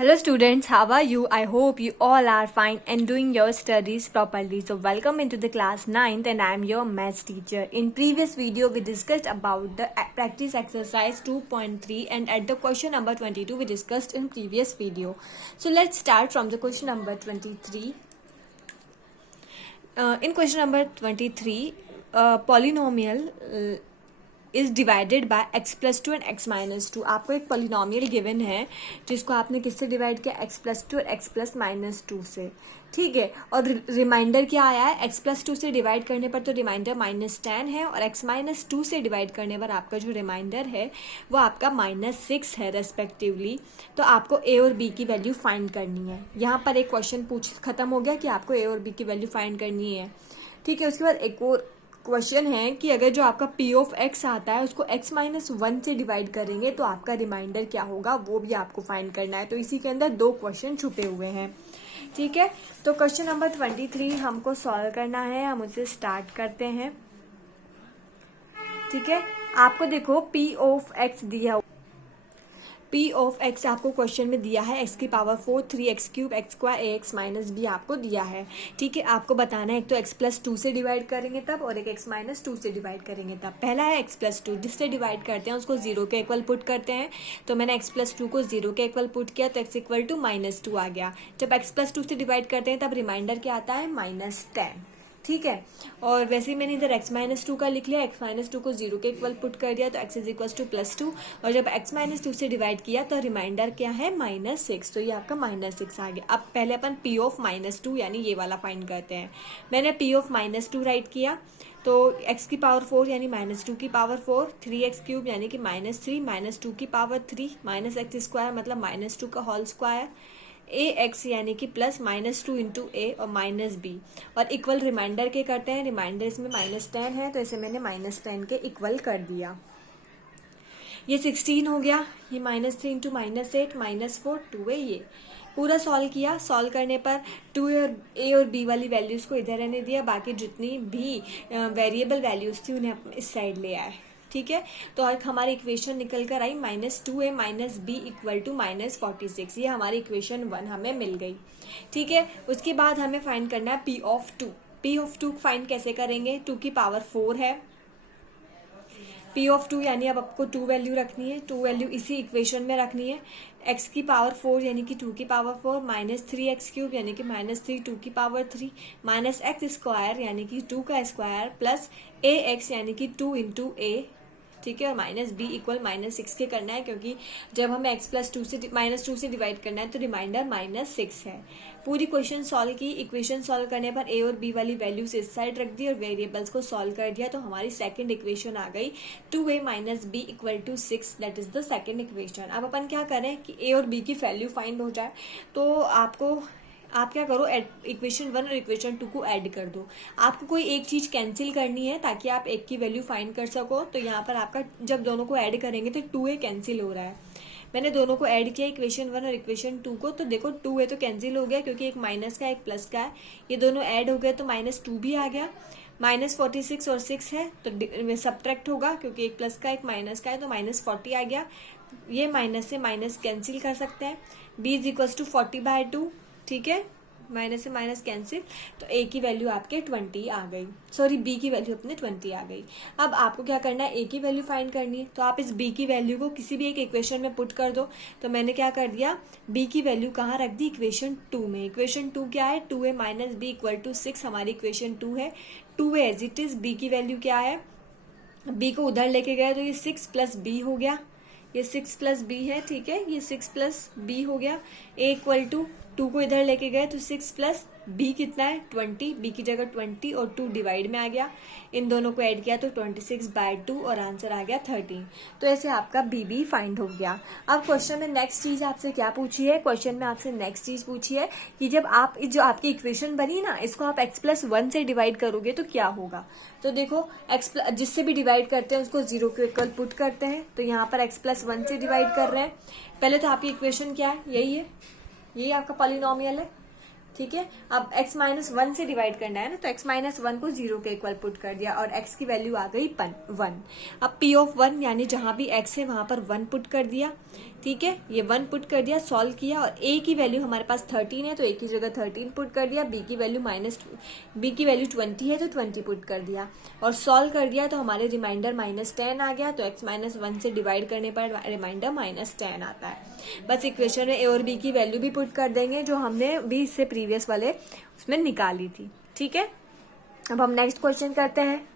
Hello students, how are you? I hope you all are fine and doing your studies properly. So welcome into the class 9th and I am your maths teacher. In previous video we discussed about the practice exercise 2.3 and at the question number 22 we discussed in previous video. So let's start from the question number 23. In question number 23, polynomial is divided by x plus two and x minus to. आपको एक polynomial given है जिसको आपने किससे divide किया, x plus two और x plus minus two से. ठीक है, और रिमाइंडर क्या आया है, x प्लस टू से डिवाइड करने पर तो रिमाइंडर -10 है और x माइनस टू से डिवाइड करने पर आपका जो रिमाइंडर है वो आपका -6 है रेस्पेक्टिवली. तो आपको a और b की वैल्यू फाइंड करनी है. यहाँ पर एक क्वेश्चन खत्म हो गया कि आपको a और b की वैल्यू फाइंड करनी है. ठीक है, उसके बाद एक और क्वेश्चन है कि अगर जो आपका p ऑफ x आता है उसको x माइनस 1 से डिवाइड करेंगे तो आपका रिमाइंडर क्या होगा वो भी आपको फाइंड करना है. तो इसी के अंदर दो क्वेश्चन छुपे हुए हैं. ठीक है, तो क्वेश्चन नंबर 23 हमको सॉल्व करना है. हम उसे स्टार्ट करते हैं. ठीक है, आपको देखो p ऑफ x दिया, p ऑफ x आपको क्वेश्चन में दिया है x की power 4 3x cube x square ax minus b आपको दिया है. ठीक है, आपको बताना है एक तो x प्लस टू से डिवाइड करेंगे तब और एक x माइनस टू से डिवाइड करेंगे तब. पहला है x प्लस टू, जिससे डिवाइड करते हैं उसको 0 के इक्वल पुट करते हैं. तो मैंने x प्लस टू को 0 के इक्वल पुट किया तो x इक्वल टू -2 आ गया. जब x प्लस टू से डिवाइड करते हैं तब रिमाइंडर क्या आता है, -10. ठीक है, और वैसे ही मैंने इधर x माइनस टू का लिख लिया, x माइनस टू को 0 के इक्वल पुट कर दिया तो x इज इक्वल टू +2 और जब x माइनस टू से डिवाइड किया तो रिमाइंडर क्या है, -6. तो ये आपका -6 आ गया. अब पहले अपन p ऑफ -2 यानी ये वाला फाइंड करते हैं. मैंने p ऑफ -2 राइट किया तो x की पावर 4 यानी -2 की पावर 4 3x क्यूब यानी कि -3 -2 की पावर 3 -x स्क्वायर मतलब -2 का होल स्क्वायर ax यानी कि प्लस -2 इंटू a और -b और इक्वल रिमाइंडर के करते हैं. रिमाइंडर इसमें -10 है तो इसे मैंने -10 के इक्वल कर दिया. ये 16 हो गया, ये -3 इंटू -8 -4 2a. ये पूरा सॉल्व किया. सॉल्व करने पर 2 और a और b वाली वैल्यूज को इधर रहने दिया, बाकी जितनी भी वेरिएबल वैल्यूज थी उन्हें इस साइड ले आए. ठीक है, तो आज हमारी इक्वेशन निकल कर आई -2a minus b equal to -46. ये हमारी इक्वेशन 1 हमें मिल गई. ठीक है, उसके बाद हमें फाइंड करना है p of 2. p of 2 find कैसे करेंगे, 2 की पावर 4 है. p ऑफ 2 यानी अब आपको 2 वैल्यू रखनी है, 2 वैल्यू इसी इक्वेशन में रखनी है. x की पावर 4 यानी कि 2 की पावर 4 -3x क्यूब यानी कि -3 2 की पावर 3 -x स्क्वायर यानी कि 2 का स्क्वायर प्लस ax यानी कि 2 इंटू a. ठीक है, और -b इक्वल -6 के करना है क्योंकि जब हमें x प्लस टू से -2 से डिवाइड करना है तो रिमाइंडर -6 है. पूरी क्वेश्चन सॉल्व की. इक्वेशन सॉल्व करने पर a और b वाली वैल्यूज इस साइड रख दी और वेरिएबल्स को सॉल्व कर दिया तो हमारी सेकंड इक्वेशन आ गई 2a minus b equal to 6. That is the second equation. अब अपन क्या करें कि a और b की वैल्यू फाइंड हो जाए तो आप क्या करो, इक्वेशन 1 और इक्वेशन 2 को ऐड कर दो. आपको कोई एक चीज कैंसिल करनी है ताकि आप एक की वैल्यू फाइंड कर सको. तो यहाँ पर आपका जब दोनों को ऐड करेंगे तो 2a कैंसिल हो रहा है. मैंने दोनों को ऐड किया इक्वेशन 1 और इक्वेशन 2 को, तो देखो 2a तो कैंसिल हो गया क्योंकि एक माइनस का एक प्लस का है. ये दोनों ऐड हो गए तो -2 भी आ गया. -46 और 6 है तो सब्ट्रैक्ट होगा क्योंकि एक प्लस का एक माइनस का है तो -40 आ गया. ये माइनस से माइनस कैंसिल कर सकते हैं. b is equal to 40/2. ठीक है, माइनस से माइनस कैंसिल तो a की वैल्यू आपके 20 आ गई. सॉरी, b की वैल्यू अपने 20 आ गई. अब आपको क्या करना है, a की वैल्यू फाइंड करनी है तो आप इस b की वैल्यू को किसी भी एक इक्वेशन में पुट कर दो. तो मैंने क्या कर दिया, b की वैल्यू कहाँ रख दी, इक्वेशन 2 में. इक्वेशन 2 क्या है, 2a minus b equal to 6 हमारी इक्वेशन 2 है. 2a as it is, b की वैल्यू क्या है, b को उधर लेके गए तो ये 6 प्लस b हो गया. ये 6 प्लस b है. ठीक है, ये 6 प्लस b हो गया. a इक्वल टू 2 को इधर लेके गए तो 6 प्लस b कितना है, 20. b की जगह 20 और 2 डिवाइड में आ गया. इन दोनों को ऐड किया तो 26/2 और आंसर आ गया 13. तो ऐसे आपका b भी फाइंड हो गया. अब क्वेश्चन में नेक्स्ट चीज आपसे क्या पूछी है, क्वेश्चन में आपसे नेक्स्ट चीज पूछी है कि जब आप जो आपकी इक्वेशन बनी ना इसको आप x प्लस 1 से डिवाइड करोगे तो क्या होगा. तो देखो जिससे भी डिवाइड करते हैं उसको 0 के इक्वल पुट करते हैं. तो यहाँ पर x प्लस 1 से डिवाइड कर रहे हैं. पहले तो आपकी इक्वेशन क्या है, यही है, यही आपका पॉलिनोमियल है. ठीक है। अब x माइनस वन से डिवाइड करना है ना, तो x माइनस वन को 0 के इक्वल पुट कर दिया और x की वैल्यू आ गई 1। अब p ऑफ 1 यानी जहां भी x है वहां पर 1 पुट कर दिया, ठीक है। ये 1 पुट कर दिया, सॉल्व किया, और a की वैल्यू हमारे पास 13 है तो a की जगह 13 पुट कर दिया, b की वैल्यू 20 है तो 20 पुट कर दिया और सॉल्व कर दिया, तो हमारे रिमाइंडर -10 आ गया। तो x माइनस वन से डिवाइड करने पर रिमाइंडर -10 आता है। बस इक्वेशन में a और b की वैल्यू भी पुट कर देंगे जो हमने भी इससे प्रीवियस वाले उसमें निकाली थी, ठीक है। अब हम नेक्स्ट क्वेश्चन करते हैं।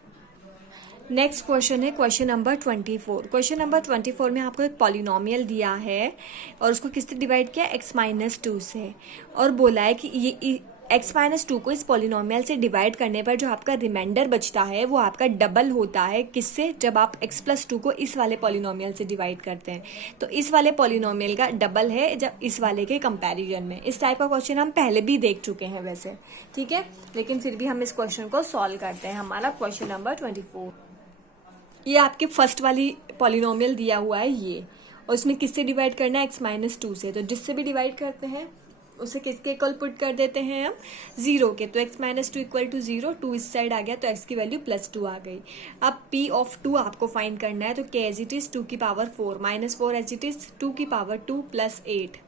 नेक्स्ट क्वेश्चन है क्वेश्चन नंबर 24। क्वेश्चन नंबर 24 में आपको एक पॉलिनोमियल दिया है और उसको किससे डिवाइड किया, x माइनस टू से, और बोला है कि ये x माइनस टू को इस पॉलिनोमियल से डिवाइड करने पर जो आपका रिमाइंडर बचता है वो आपका डबल होता है। किससे, जब आप x प्लस टू को इस वाले पॉलिनोमियल से डिवाइड करते हैं, तो इस वाले पॉलिनोमियल का डबल है जब इस वाले के कंपैरिजन में। इस टाइप का क्वेश्चन हम पहले भी देख चुके हैं वैसे, ठीक है, लेकिन फिर भी हम इस क्वेश्चन को सॉल्व करते हैं। हमारा क्वेश्चन नंबर 24, ये आपके फर्स्ट वाली पॉलिनोमियल दिया हुआ है ये, और इसमें किससे डिवाइड करना है, x माइनस टू से। तो जिससे भी डिवाइड करते हैं उसे किसके इक्वल पुट कर देते हैं हम, 0 के। तो x minus two equal to 0, 2 इस साइड आ गया तो x की वैल्यू +2 आ गई। अब p ऑफ 2 आपको फाइंड करना है, तो k एज इट इज 2 की power 4 minus 4 as it is 2 की पावर 2 प्लस 8,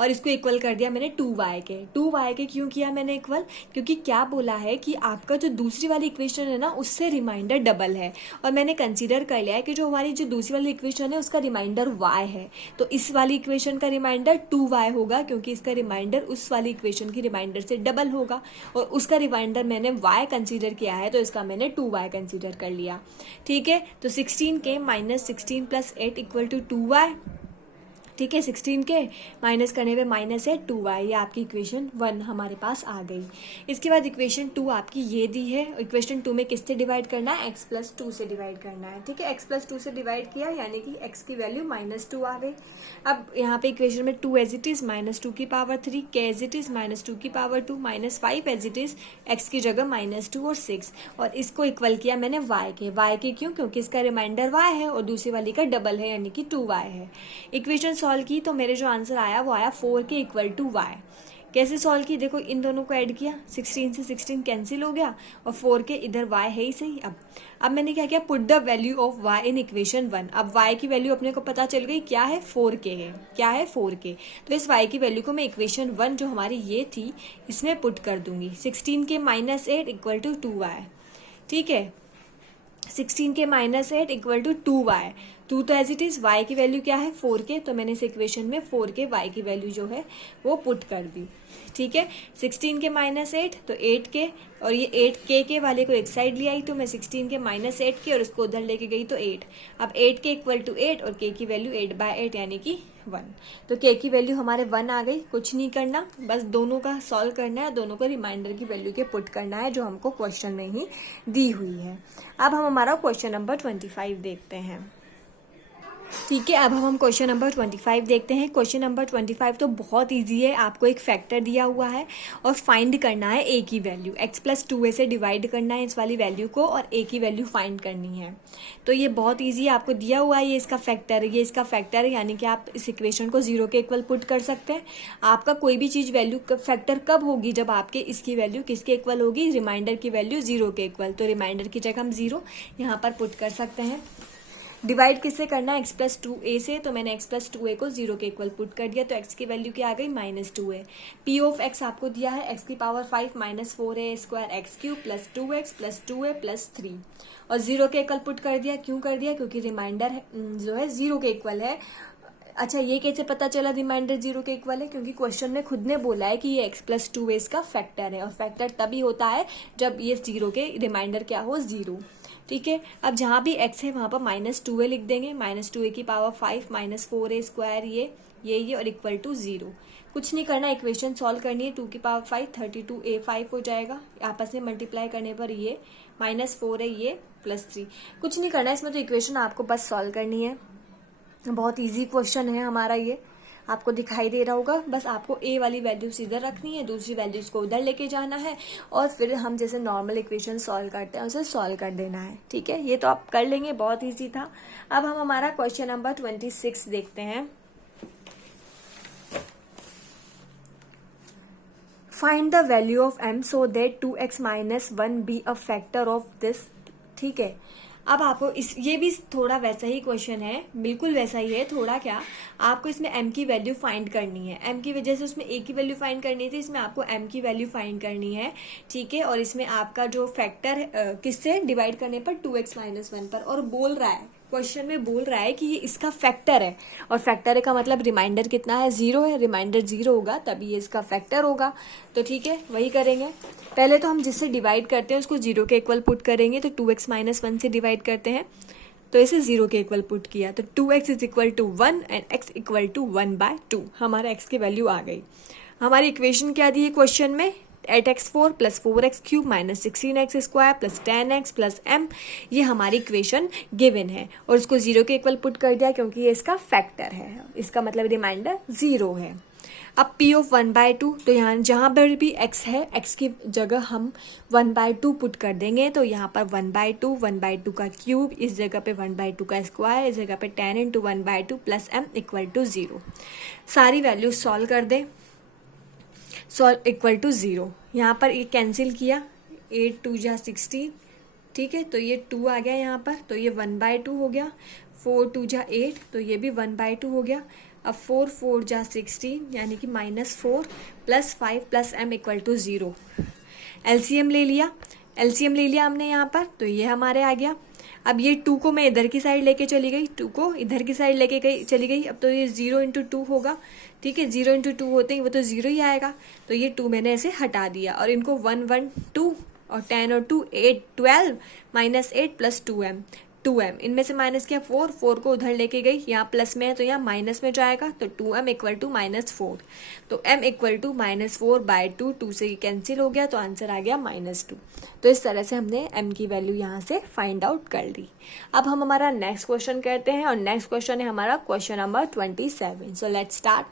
और इसको इक्वल कर दिया मैंने 2y के। 2y के क्यों किया मैंने इक्वल, क्योंकि क्या बोला है कि आपका जो दूसरी वाली इक्वेशन है ना उससे रिमाइंडर डबल है, और मैंने कंसीडर कर लिया है कि जो हमारी जो दूसरी वाली इक्वेशन है उसका रिमाइंडर y है, तो इस वाली इक्वेशन का रिमाइंडर 2y होगा, क्योंकि इसका रिमाइंडर उस वाली इक्वेशन की रिमाइंडर से डबल होगा, और उसका रिमाइंडर मैंने y कंसीडर किया है तो इसका मैंने 2y कंसीडर कर लिया, ठीक है। तो 16 के minus 16 plus 8 equal to 2y, ठीक है। 16 के माइनस करने पे माइनस है 2y, ये आपकी इक्वेशन 1 हमारे पास आ गई। इसके बाद इक्वेशन 2 आपकी ये दी है, इक्वेशन 2 में किससे डिवाइड करना है, x प्लस 2 से डिवाइड करना है, ठीक है। x प्लस 2 से डिवाइड किया यानी कि x की वैल्यू -2 आ गई। अब यहाँ पे इक्वेशन में 2 एज इट इज -2 की power 3, k as it is -2 की power 2, -5 as it is x की जगह -2 और 6, और इसको इक्वल किया मैंने y के क्यों, क्योंकि इसका रिमाइंडर y है और दूसरी वाली का डबल है यानी कि 2y है। इक्वेशन सॉल्व की तो मेरे जो आंसर आया वो आया 4 के इक्वल टू y। कैसे सॉल्व की, देखो इन दोनों को ऐड किया, 16 से 16 कैंसिल हो गया और 4 के इधर y है ही सही। अब मैंने क्या किया, put the value of y in equation 1। अब y की वैल्यू अपने को पता चल गई क्या है, 4k है, क्या है 4k। तो इस y की वैल्यू को मैं इक्वेशन 1 जो हमारी ये थी इसमें पुट कर दूंगी। 16 के -8 इक्वल टू 2y, ठीक है। 16 के -8 इक्वल टू 2y, 2 तो एज इट इज, y की वैल्यू क्या है 4k, तो मैंने इस इक्वेशन में 4k y की वैल्यू जो है वो पुट कर दी, ठीक है। 16 के -8 तो 8k, और ये 8k के वाले को एक साइड ले आई तो मैं 16 के -8k और उसको उधर लेके गई तो 8। अब 8k इक्वल टू 8 और k की वैल्यू 8/8 यानी कि 1। तो k की वैल्यू हमारे 1 आ गई। कुछ नहीं करना, बस दोनों का सॉल्व करना है, दोनों को रिमाइंडर की वैल्यू के पुट करना है जो हमको क्वेश्चन में ही दी हुई है। अब हम हमारा क्वेश्चन नंबर 25 देखते हैं, ठीक है। अब हम क्वेश्चन नंबर 25 देखते हैं। क्वेश्चन नंबर 25 तो बहुत इजी है, आपको एक फैक्टर दिया हुआ है और फाइंड करना है a की वैल्यू, x प्लस 2a से डिवाइड करना है इस वाली वैल्यू को और a की वैल्यू फाइंड करनी है। तो ये बहुत इजी है, आपको दिया हुआ है ये इसका फैक्टर है, ये इसका फैक्टर है, यानी कि आप इस इक्वेशन को 0 के इक्वल पुट कर सकते हैं। आपका कोई भी चीज़ वैल्यू फैक्टर कब होगी, जब आपके इसकी वैल्यू किसके इक्वल होगी, रिमाइंडर की वैल्यू 0 के इक्वल। तो रिमाइंडर की जगह हम 0 यहाँ पर पुट कर सकते हैं। डिवाइड किससे करना है, x प्लस 2a से, तो मैंने x प्लस 2a को 0 के इक्वल पुट कर दिया, तो x की वैल्यू क्या आ गई -2a। p ऑफ x आपको दिया है x की power 5 minus 4a square x cube plus 2x plus 2a plus 3, और 0 के इक्वल पुट कर दिया। क्यों कर दिया, क्योंकि रिमाइंडर जो है 0 के इक्वल है। अच्छा, ये कैसे पता चला रिमाइंडर 0 के इक्वल है, क्योंकि क्वेश्चन में खुद ने बोला है कि ये x प्लस 2a इसका फैक्टर है, और फैक्टर तभी होता है जब ये 0 के रिमाइंडर क्या हो 0, ठीक है। अब जहाँ भी x है वहाँ पर -2a लिख देंगे, -2a की पावर 5 माइनस 4a स्क्वायर ये और इक्वल टू 0। कुछ नहीं करना, इक्वेशन सॉल्व करनी है। 2 की पावर 5 32a5 हो जाएगा, आपस में मल्टीप्लाई करने पर ये -4 है ये +3। कुछ नहीं करना, इसमें तो इक्वेशन आपको बस सॉल्व करनी है। बहुत इजी क्वेश्चन है हमारा ये, आपको दिखाई दे रहा होगा। बस आपको a वाली वैल्यूज इधर रखनी है, दूसरी वैल्यूज को उधर लेके जाना है, और फिर हम जैसे नॉर्मल इक्वेशन सॉल्व करते हैं उसे सॉल्व कर देना है, ठीक है। ये तो आप कर लेंगे, बहुत इजी था। अब हम हमारा क्वेश्चन नंबर 26 देखते हैं। Find the value of m so that 2x minus 1 be a factor of this. ठीक है, अब आपको ये भी थोड़ा वैसा ही क्वेश्चन है, बिल्कुल वैसा ही है। थोड़ा क्या, आपको इसमें m की वैल्यू फाइंड करनी है। m की वजह से उसमें a की वैल्यू फाइंड करनी थी, इसमें आपको m की वैल्यू फाइंड करनी है। ठीक है, और इसमें आपका जो फैक्टर किससे डिवाइड करने पर 2x माइनस 1 पर, और बोल रहा है क्वेश्चन में, बोल रहा है कि ये इसका फैक्टर है, और फैक्टर है का मतलब रिमाइंडर कितना है, 0 है। रिमाइंडर 0 होगा तभी ये इसका फैक्टर होगा। तो ठीक है, वही करेंगे। पहले तो हम जिससे डिवाइड करते हैं उसको 0 के इक्वल पुट करेंगे। तो 2x माइनस 1 से डिवाइड करते हैं तो इसे 0 के इक्वल पुट किया, तो 2x is equal to 1 and x equal to 1/2। हमारा x की वैल्यू आ गई। हमारी इक्वेशन क्या दी है क्वेश्चन में, 8x4 plus 4x³ minus 16x² plus 10x plus m, ये हमारी इक्वेशन गिवन है। और इसको 0 के इक्वल पुट कर दिया क्योंकि ये इसका फैक्टर है, इसका मतलब रिमाइंडर 0 है। अब p ऑफ 1/2, तो यहाँ जहाँ पर भी x है, x की जगह हम 1/2 पुट कर देंगे। तो यहाँ पर 1/2, 1/2 का क्यूब, इस जगह पे 1/2 का स्क्वायर, इस जगह पे 10 into 1/2 plus m equal to 0। सारी वैल्यू सॉल्व कर दें, सॉल्व इक्वल टू 0। यहाँ पर ये कैंसिल किया, 8 2 जा 16। ठीक है, तो ये 2 आ गया यहाँ पर, तो ये 1/2 हो गया। 4 2 जा 8, तो ये भी 1/2 हो गया। अब 4 4 जा 16 यानी कि -4 plus 5 plus m equal to 0। LCM ले लिया, एलसीएम ले लिया हमने यहाँ पर, तो ये हमारे आ गया। अब ये 2 को मैं इधर की साइड लेके चली गई, 2 को इधर की साइड लेके चली गई। अब तो ये 0 इंटू 2 होगा। ठीक है, 0 इंटू 2 होते ही वो तो 0 ही आएगा। तो ये 2 मैंने ऐसे हटा दिया, और इनको 1 1 2 और 10 और 2 8 12 माइनस 8 प्लस 2m, इनमें से माइनस किया 4 4 को उधर लेके गई, यहाँ प्लस में है तो यहाँ माइनस में जाएगा। तो 2m इक्वल टू -4, तो m इक्वल टू -4/2, 2 से कैंसिल हो गया, तो आंसर आ गया -2। तो इस तरह से हमने m की वैल्यू यहाँ से फाइंड आउट कर ली। अब हम हमारा नेक्स्ट क्वेश्चन करते हैं, और नेक्स्ट क्वेश्चन है हमारा question number 27। So let's start.